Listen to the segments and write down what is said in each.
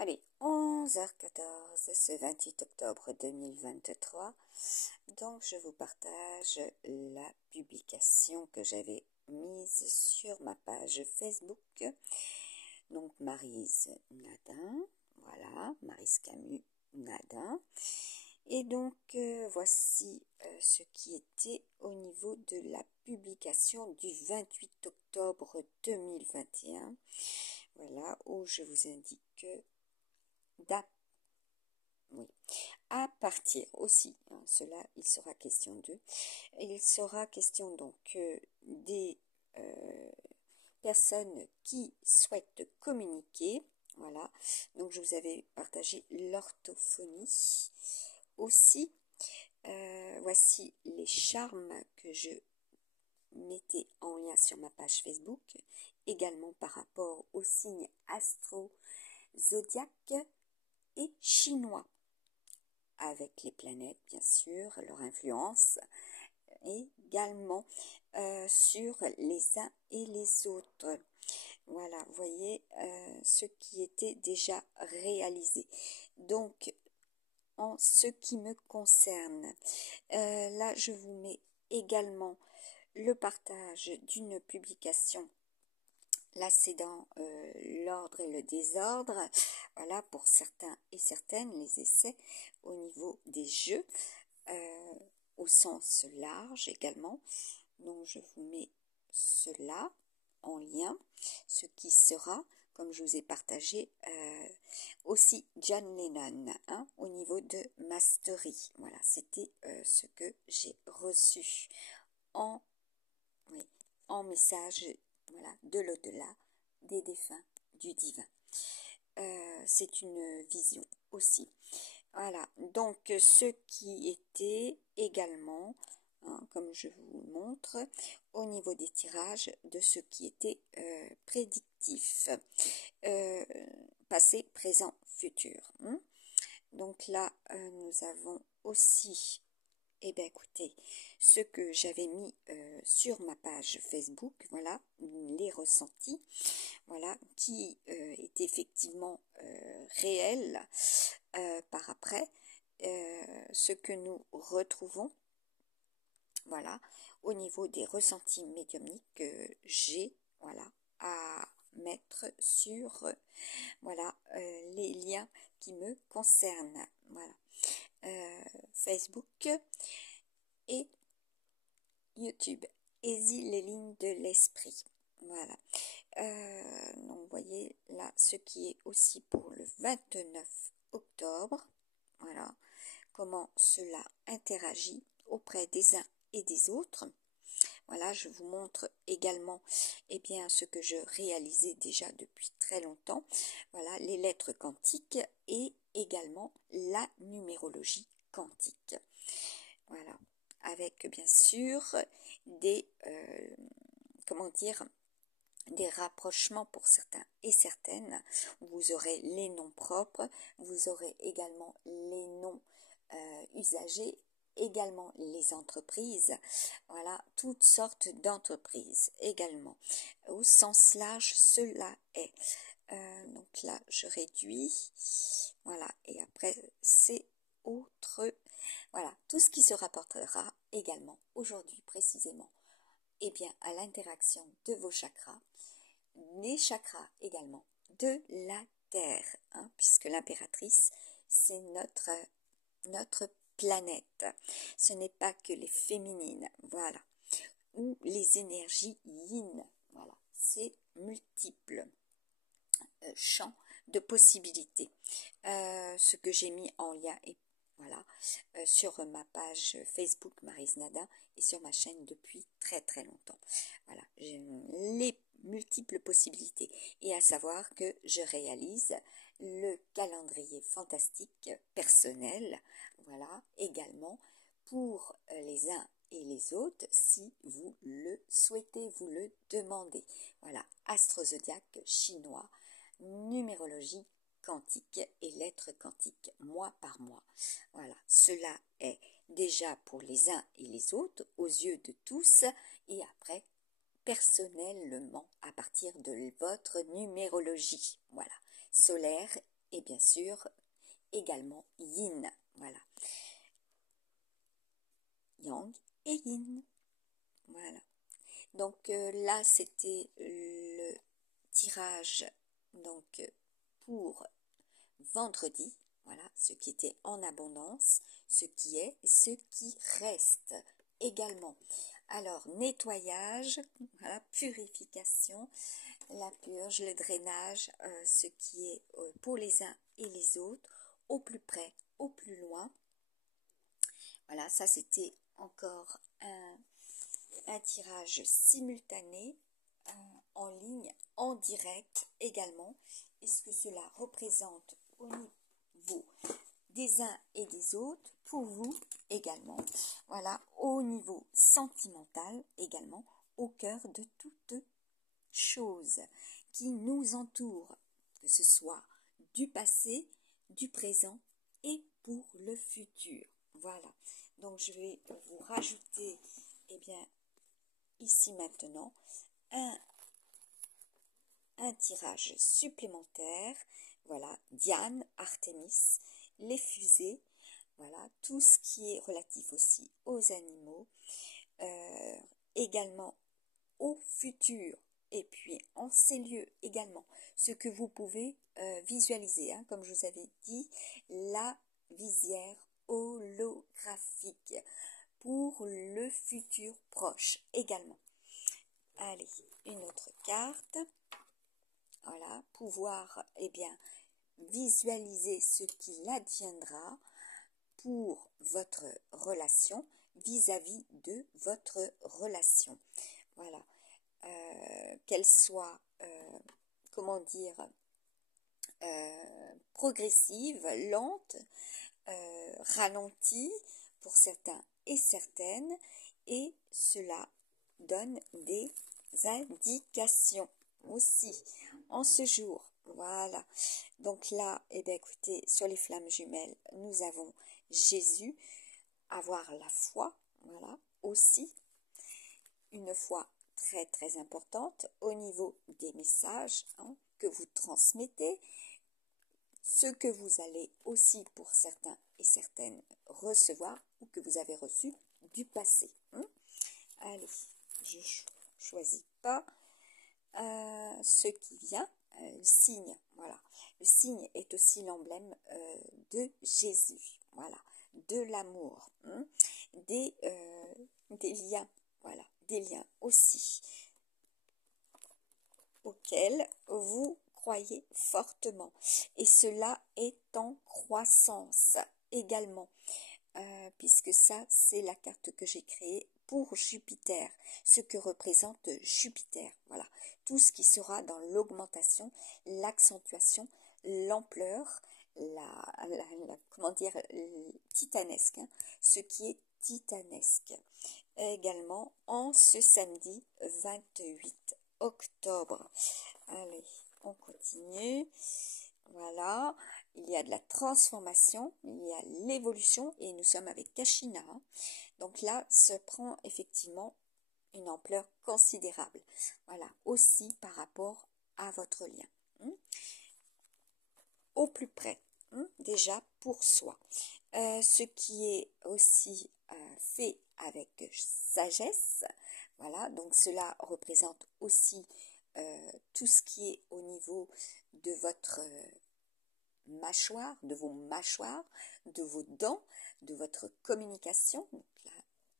Allez, 11h14, ce 28 octobre 2023. Donc, je vous partage la publication que j'avais mise sur ma page Facebook. Donc, Maryse Nadin, voilà, Maryse Camus Nadin. Et donc, voici ce qui était au niveau de la publication du 28 octobre 2021. Voilà, où je vous indique à partir aussi, cela il sera question d'eux, il sera question donc des personnes qui souhaitent communiquer, voilà, donc je vous avais partagé l'orthophonie aussi. Voici les charmes que je mettais en lien sur ma page Facebook, également par rapport aux signes astro, zodiaque et chinois, avec les planètes, bien sûr, leur influence, et également sur les uns et les autres. Voilà, vous voyez ce qui était déjà réalisé. Donc, en ce qui me concerne, là, je vous mets également le partage d'une publication. Là, c'est dans l'ordre et le désordre. Voilà, pour certains et certaines, les essais au niveau des jeux, au sens large également. Donc, je vous mets cela en lien, ce qui sera, comme je vous ai partagé, aussi John Lennon, au niveau de Mastery. Voilà, c'était ce que j'ai reçu en message, voilà, de l'au-delà, des défunts, du divin. C'est une vision aussi. Voilà, donc ce qui était également, comme je vous montre, au niveau des tirages, de ce qui était prédictif, passé, présent, futur. Donc là, nous avons aussi, eh bien écoutez, ce que j'avais mis sur ma page Facebook, voilà, les ressentis, voilà, qui est effectivement réel par après, ce que nous retrouvons, voilà, au niveau des ressentis médiumniques que j'ai, voilà, à mettre sur, voilà, les liens qui me concernent, voilà, Facebook et YouTube, Easy les lignes de l'esprit, voilà. Donc vous voyez là ce qui est aussi pour le 29 octobre, voilà, comment cela interagit auprès des uns et des autres. Voilà, je vous montre également bien, ce que je réalisais déjà depuis très longtemps, voilà, les lettres quantiques et également la numérologie quantique. Voilà, avec bien sûr des, comment dire, des rapprochements pour certains et certaines. Vous aurez les noms propres, vous aurez également les noms usagers, également les entreprises, voilà, toutes sortes d'entreprises également. Au sens large, cela est. Donc là, je réduis, voilà, et après, c'est autre, voilà, tout ce qui se rapportera également aujourd'hui précisément, bien, à l'interaction de vos chakras, les chakras également de la Terre, puisque l'impératrice, c'est notre planète. Ce n'est pas que les féminines, voilà, ou les énergies yin, voilà, c'est multiple champs de possibilités. Ce que j'ai mis en lien et voilà, sur ma page Facebook Maryse Nadin et sur ma chaîne depuis très très longtemps. Voilà, j'ai les multiples possibilités et à savoir que je réalise le calendrier fantastique personnel, voilà, également pour les uns et les autres si vous le souhaitez, vous le demandez. Voilà, astro-zodiaque chinois, numérologie quantique et lettres quantiques, mois par mois. Voilà, cela est déjà pour les uns et les autres, aux yeux de tous, et après, personnellement, à partir de votre numérologie. Voilà, solaire et bien sûr également yin. Voilà. Yang et yin. Voilà. Donc là, c'était le tirage donc pour vendredi. Voilà, ce qui était en abondance, ce qui est, ce qui reste également. Alors, nettoyage, voilà, purification, la purge, le drainage, ce qui est pour les uns et les autres, au plus près, au plus loin. Voilà, ça c'était encore un tirage simultané en ligne, en direct également. Et ce que cela représente au niveau des uns et des autres, pour vous également. Voilà, au niveau sentimental également, au cœur de toute chose qui nous entoure, que ce soit du passé, du présent et pour le futur. Voilà, donc je vais vous rajouter, eh bien, ici maintenant, un tirage supplémentaire. Voilà, Diane, Artémis, les fusées, voilà, tout ce qui est relatif aussi aux animaux, également au futur, et puis en ces lieux également, ce que vous pouvez visualiser, hein, comme je vous avais dit, la visière holographique pour le futur proche également. Allez, une autre carte. Voilà, pouvoir, eh bien, visualiser ce qu'il adviendra pour votre relation vis-à-vis de votre relation. Voilà, qu'elle soit, comment dire, progressive, lente, ralentie pour certains et certaines, et cela donne des indications aussi en ce jour. Voilà, donc là, eh bien, écoutez, sur les flammes jumelles, nous avons Jésus, avoir la foi, voilà, aussi une foi très très importante au niveau des messages, hein, que vous transmettez, ce que vous allez aussi pour certains et certaines recevoir ou que vous avez reçu du passé. Allez, je choisis pas ce qui vient, le signe, voilà. Le signe est aussi l'emblème de Jésus, voilà, de l'amour, des liens, voilà, des liens aussi auxquels vous croyez fortement. Et cela est en croissance également, puisque ça, c'est la carte que j'ai créée pour Jupiter, ce que représente Jupiter. Voilà, tout ce qui sera dans l'augmentation, l'accentuation, l'ampleur, comment dire, titanesque, hein, ce qui est titanesque. Également en ce samedi 28 octobre. Allez, on continue. Voilà, il y a de la transformation, il y a l'évolution et nous sommes avec Kashina. Donc là, se prend effectivement une ampleur considérable. Voilà, aussi par rapport à votre lien. Au plus près, déjà pour soi. Ce qui est aussi fait avec sagesse. Voilà, donc cela représente aussi tout ce qui est au niveau de votre mâchoire, de vos mâchoires, de vos dents, de votre communication. Donc là,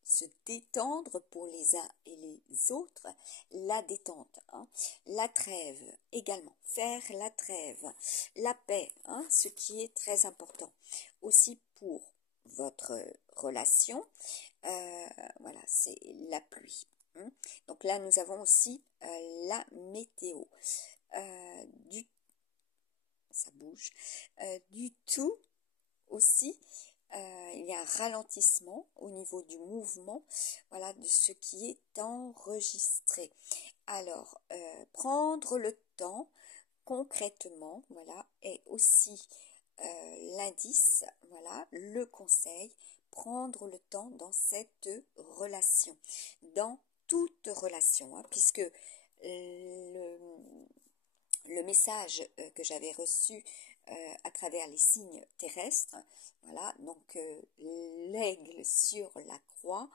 se détendre pour les uns et les autres, la détente, hein, la trêve également, faire la trêve, la paix, hein, ce qui est très important aussi pour votre relation. Voilà, c'est la pluie. Donc là, nous avons aussi la météo, ça bouge, du tout aussi. Il y a un ralentissement au niveau du mouvement, voilà, de ce qui est enregistré. Alors, prendre le temps concrètement, voilà, est aussi l'indice, voilà, le conseil, prendre le temps dans cette relation, dans toute relation, hein, puisque le message que j'avais reçu à travers les signes terrestres. Voilà, donc l'aigle sur la croix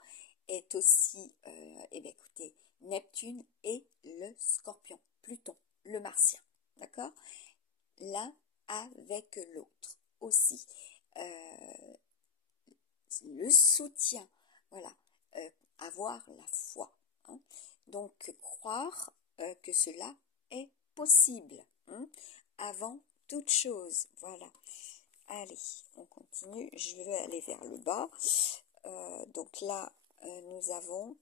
est aussi, eh bien, écoutez, Neptune et le Scorpion, Pluton, le Martien, d'accord? L'un avec l'autre aussi. Le soutien, voilà, avoir la foi, hein. Donc croire que cela est possible, hein, avant toute chose, voilà. Allez, on continue, je vais aller vers le bas. Donc là, nous avons,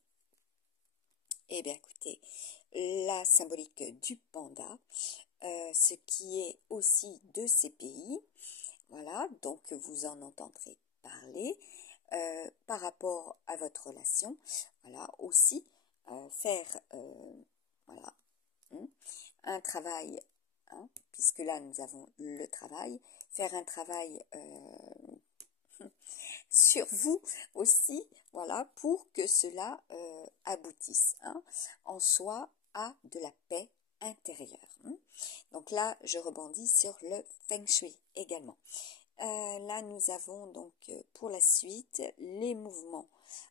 eh bien écoutez, la symbolique du panda, ce qui est aussi de ces pays. Voilà, donc vous en entendrez parler par rapport à votre relation. Voilà, aussi faire voilà, hein, un travail, hein, puisque là nous avons le travail, faire un travail sur vous aussi, voilà, pour que cela aboutisse, hein, en soi à de la paix intérieure, hein. Donc là, je rebondis sur le Feng Shui également. Là, nous avons donc pour la suite les mouvements.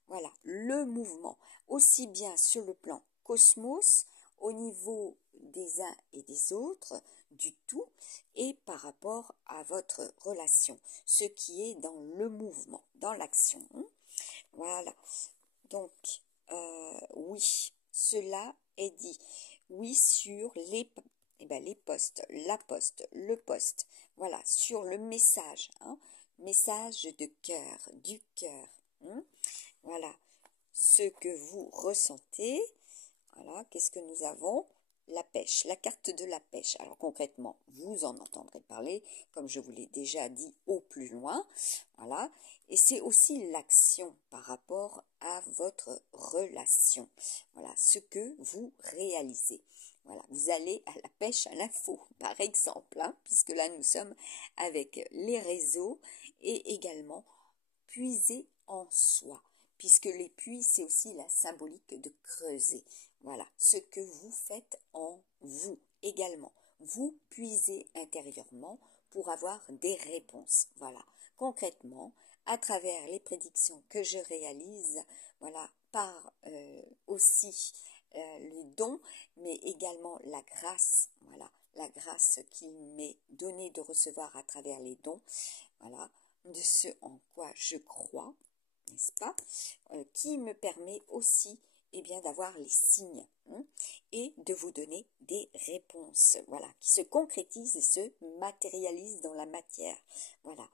Voilà, le mouvement, aussi bien sur le plan cosmos, au niveau des uns et des autres, du tout, et par rapport à votre relation, ce qui est dans le mouvement, dans l'action. Voilà, donc oui, cela est dit. Oui, sur les postes, la poste, le poste, voilà, sur le message, hein, message de cœur, du cœur, hein, voilà, ce que vous ressentez, voilà, qu'est-ce que nous avons? La pêche, la carte de la pêche. Alors concrètement, vous en entendrez parler, comme je vous l'ai déjà dit, au plus loin, voilà, et c'est aussi l'action par rapport à votre relation, voilà, ce que vous réalisez. Voilà, vous allez à la pêche à l'info, par exemple, hein, puisque là nous sommes avec les réseaux et également puiser en soi, puisque les puits, c'est aussi la symbolique de creuser. Voilà, ce que vous faites en vous également. Vous puisez intérieurement pour avoir des réponses. Voilà, concrètement, à travers les prédictions que je réalise, voilà, par aussi le don, mais également la grâce, voilà, la grâce qu'il m'est donnée de recevoir à travers les dons, voilà, de ce en quoi je crois, n'est-ce pas, qui me permet aussi, eh bien, d'avoir les signes, hein, et de vous donner des réponses, voilà, qui se concrétisent et se matérialisent dans la matière, voilà.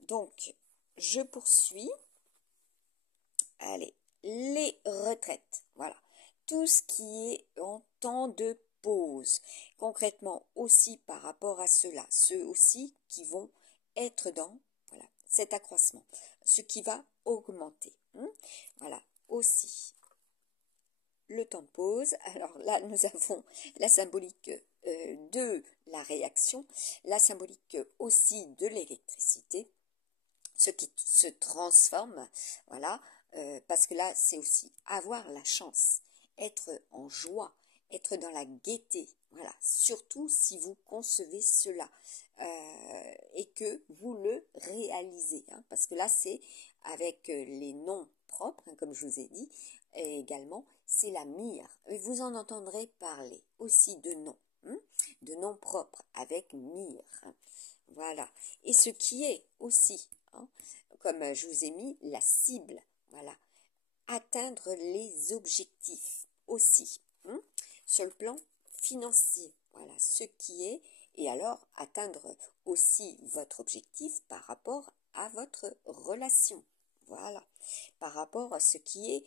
Donc, je poursuis. Allez, les retraites, voilà. Tout ce qui est en temps de pause. Concrètement aussi par rapport à cela, ceux aussi qui vont être dans, voilà, cet accroissement, ce qui va augmenter, hein. Voilà, aussi le temps de pause. Alors là, nous avons la symbolique de la réaction, la symbolique aussi de l'électricité, ce qui se transforme, voilà, parce que là, c'est aussi avoir la chance, être en joie, être dans la gaieté, voilà, surtout si vous concevez cela et que vous le réalisez, hein, parce que là, c'est avec les noms propres, hein, comme je vous ai dit, et également, c'est la myrrhe. Et vous en entendrez parler aussi de noms, hein, de noms propres avec myrrhe, hein, voilà. Et ce qui est aussi, hein, comme je vous ai mis, la cible, voilà, atteindre les objectifs aussi, hein, sur le plan financier, voilà, ce qui est, et alors atteindre aussi votre objectif par rapport à votre relation, voilà, par rapport à ce qui est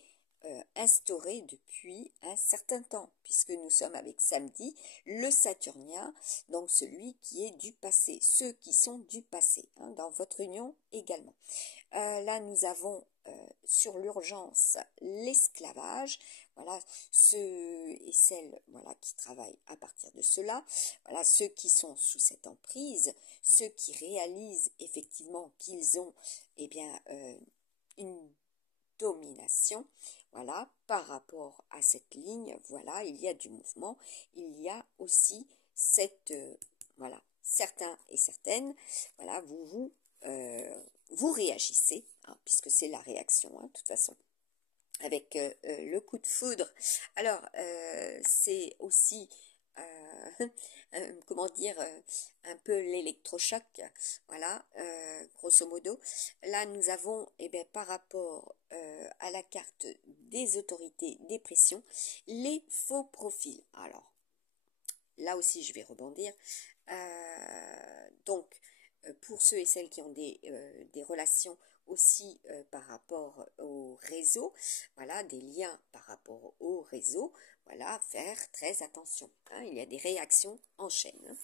instauré depuis un certain temps, puisque nous sommes avec samedi, le Saturnien, donc celui qui est du passé, ceux qui sont du passé, hein, dans votre union également. Là, nous avons sur l'urgence l'esclavage, voilà, ceux et celles, voilà, qui travaillent à partir de cela, voilà, ceux qui sont sous cette emprise, ceux qui réalisent effectivement qu'ils ont, eh bien, une domination, voilà, par rapport à cette ligne, voilà, il y a du mouvement, il y a aussi cette, voilà, certains et certaines, voilà, vous réagissez, hein, puisque c'est la réaction, hein, de toute façon, avec le coup de foudre. Alors, c'est aussi, comment dire, un peu l'électrochoc, voilà, grosso modo. Là, nous avons, eh bien, par rapport à la carte des autorités des pressions, les faux profils. Alors, là aussi, je vais rebondir. Donc, pour ceux et celles qui ont des relations aussi par rapport au réseau, voilà, des liens par rapport au réseau, voilà, faire très attention, hein, il y a des réactions en chaîne, hein.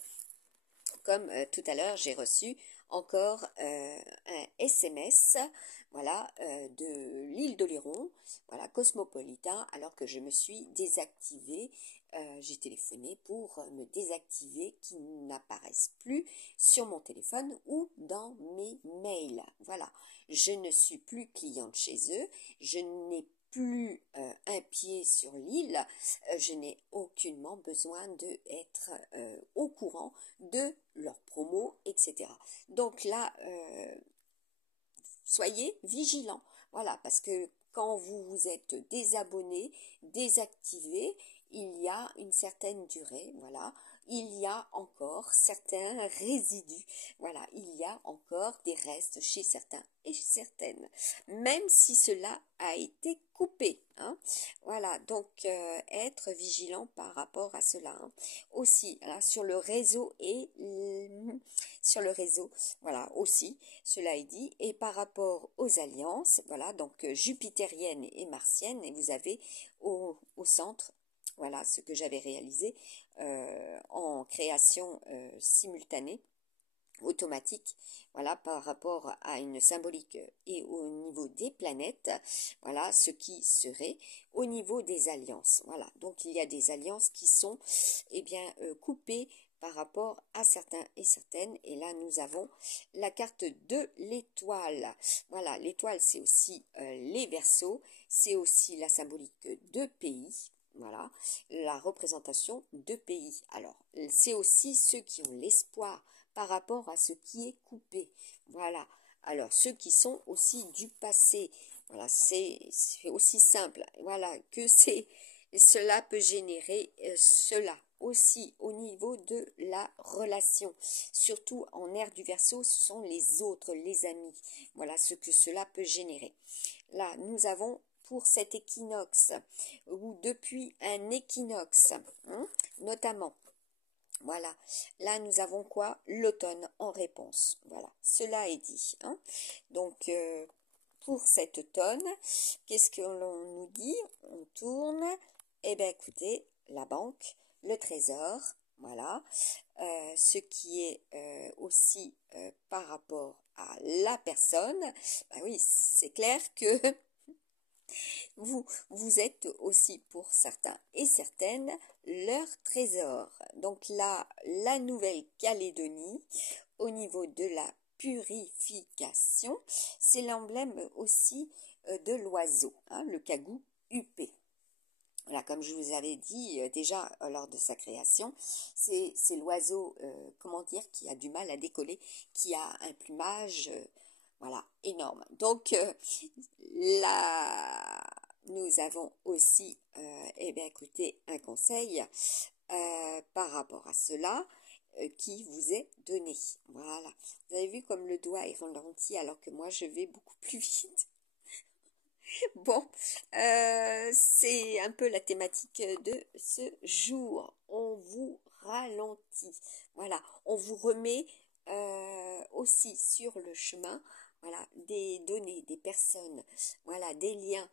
Comme tout à l'heure, j'ai reçu encore un SMS, voilà, de l'île d'Oléron, voilà, Cosmopolitain, alors que je me suis désactivée. J'ai téléphoné pour me désactiver, qu'ils n'apparaissent plus sur mon téléphone ou dans mes mails. Voilà, je ne suis plus cliente chez eux, je n'ai plus un pied sur l'île, je n'ai aucunement besoin d'être au courant de leurs promos, etc. Donc là, soyez vigilants, voilà, parce que quand vous vous êtes désabonné, désactivé, il y a une certaine durée, voilà, il y a encore certains résidus, voilà, il y a encore des restes chez certains et chez certaines, même si cela a été coupé, hein. Voilà, donc être vigilant par rapport à cela, hein. Aussi, hein, sur le réseau sur le réseau, voilà, aussi, cela est dit, et par rapport aux alliances, voilà, donc jupitérienne et martienne, et vous avez au centre, voilà ce que j'avais réalisé en création simultanée, automatique, voilà, par rapport à une symbolique et au niveau des planètes, voilà, ce qui serait au niveau des alliances, voilà, donc il y a des alliances qui sont, eh bien, coupées par rapport à certains et certaines, et là nous avons la carte de l'étoile, voilà, l'étoile c'est aussi les Verseaux, c'est aussi la symbolique de pays, voilà, la représentation de pays, alors c'est aussi ceux qui ont l'espoir par rapport à ce qui est coupé, voilà, alors ceux qui sont aussi du passé, voilà, c'est aussi simple, voilà, que cela peut générer cela aussi au niveau de la relation, surtout en ère du Verseau, ce sont les autres, les amis, voilà ce que cela peut générer. Là, nous avons pour cet équinoxe, ou depuis un équinoxe, hein, notamment, voilà, là nous avons quoi? L'automne en réponse, voilà, cela est dit, hein. Donc, pour cet automne, qu'est-ce que l'on nous dit? On tourne, eh bien écoutez, la banque, le trésor, voilà, ce qui est aussi par rapport à la personne, bah oui, c'est clair que vous êtes aussi pour certains et certaines leur trésor. Donc là, la Nouvelle-Calédonie, au niveau de la purification, c'est l'emblème aussi de l'oiseau, hein, le cagou huppé. Voilà, comme je vous avais dit déjà lors de sa création, c'est l'oiseau, comment dire, qui a du mal à décoller, qui a un plumage, voilà, énorme. Donc là, nous avons aussi, eh bien, écoutez, un conseil par rapport à cela qui vous est donné. Voilà, vous avez vu comme le doigt est ralenti alors que moi je vais beaucoup plus vite. Bon, c'est un peu la thématique de ce jour. On vous ralentit. Voilà, on vous remet aussi sur le chemin, voilà, des données, des personnes, voilà, des liens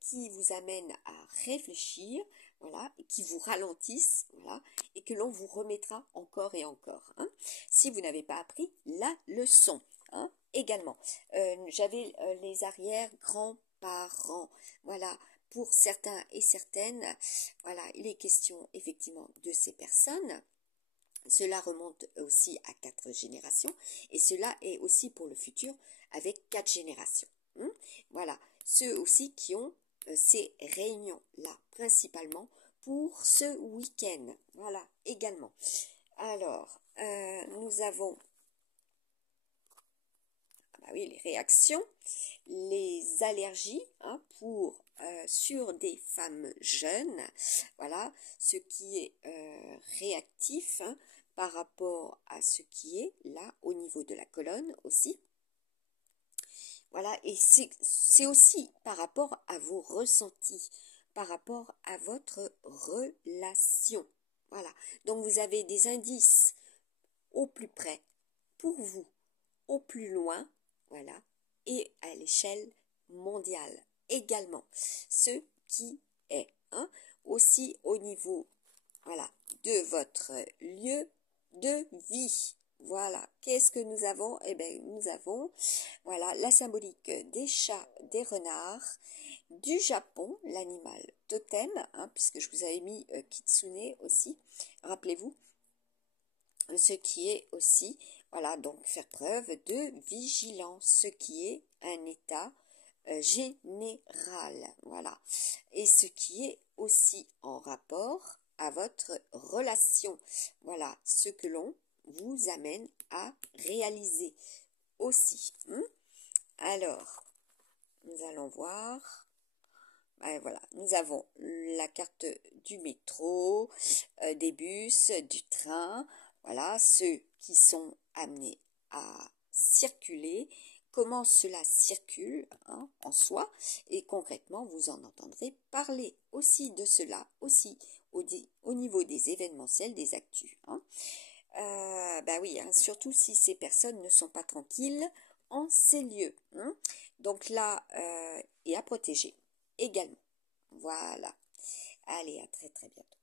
qui vous amènent à réfléchir, voilà, et qui vous ralentissent, voilà, et que l'on vous remettra encore et encore, hein, si vous n'avez pas appris la leçon, hein, également. J'avais les arrières grands-parents, voilà, pour certains et certaines, voilà, il est question effectivement de ces personnes. Cela remonte aussi à 4 générations et cela est aussi pour le futur avec 4 générations. Voilà, ceux aussi qui ont ces réunions-là, principalement pour ce week-end. Voilà, également. Alors, Nous avons oui, les réactions, les allergies sur des femmes jeunes, voilà, ce qui est réactif par rapport à ce qui est là au niveau de la colonne aussi. Voilà, et c'est aussi par rapport à vos ressentis, par rapport à votre relation. Voilà, donc vous avez des indices au plus près pour vous, au plus loin, voilà, et à l'échelle mondiale également. Ce qui est, aussi au niveau, voilà, de votre lieu de vie. Voilà, qu'est-ce que nous avons? Eh bien, nous avons, voilà, la symbolique des chats, des renards, du Japon, l'animal totem, puisque je vous avais mis Kitsune aussi, rappelez-vous, ce qui est aussi, voilà, donc faire preuve de vigilance, ce qui est un état général, voilà, et ce qui est aussi en rapport à votre relation, voilà, ce que l'on vous amène à réaliser aussi. Alors, nous allons voir. Voilà, nous avons la carte du métro, des bus, du train, voilà, ceux qui sont amenés à circuler, comment cela circule en soi, et concrètement, vous en entendrez parler aussi de cela, aussi au niveau des événementiels, des actus. Oui, surtout si ces personnes ne sont pas tranquilles en ces lieux. Donc là, et à protéger également. Voilà. Allez, à très très bientôt.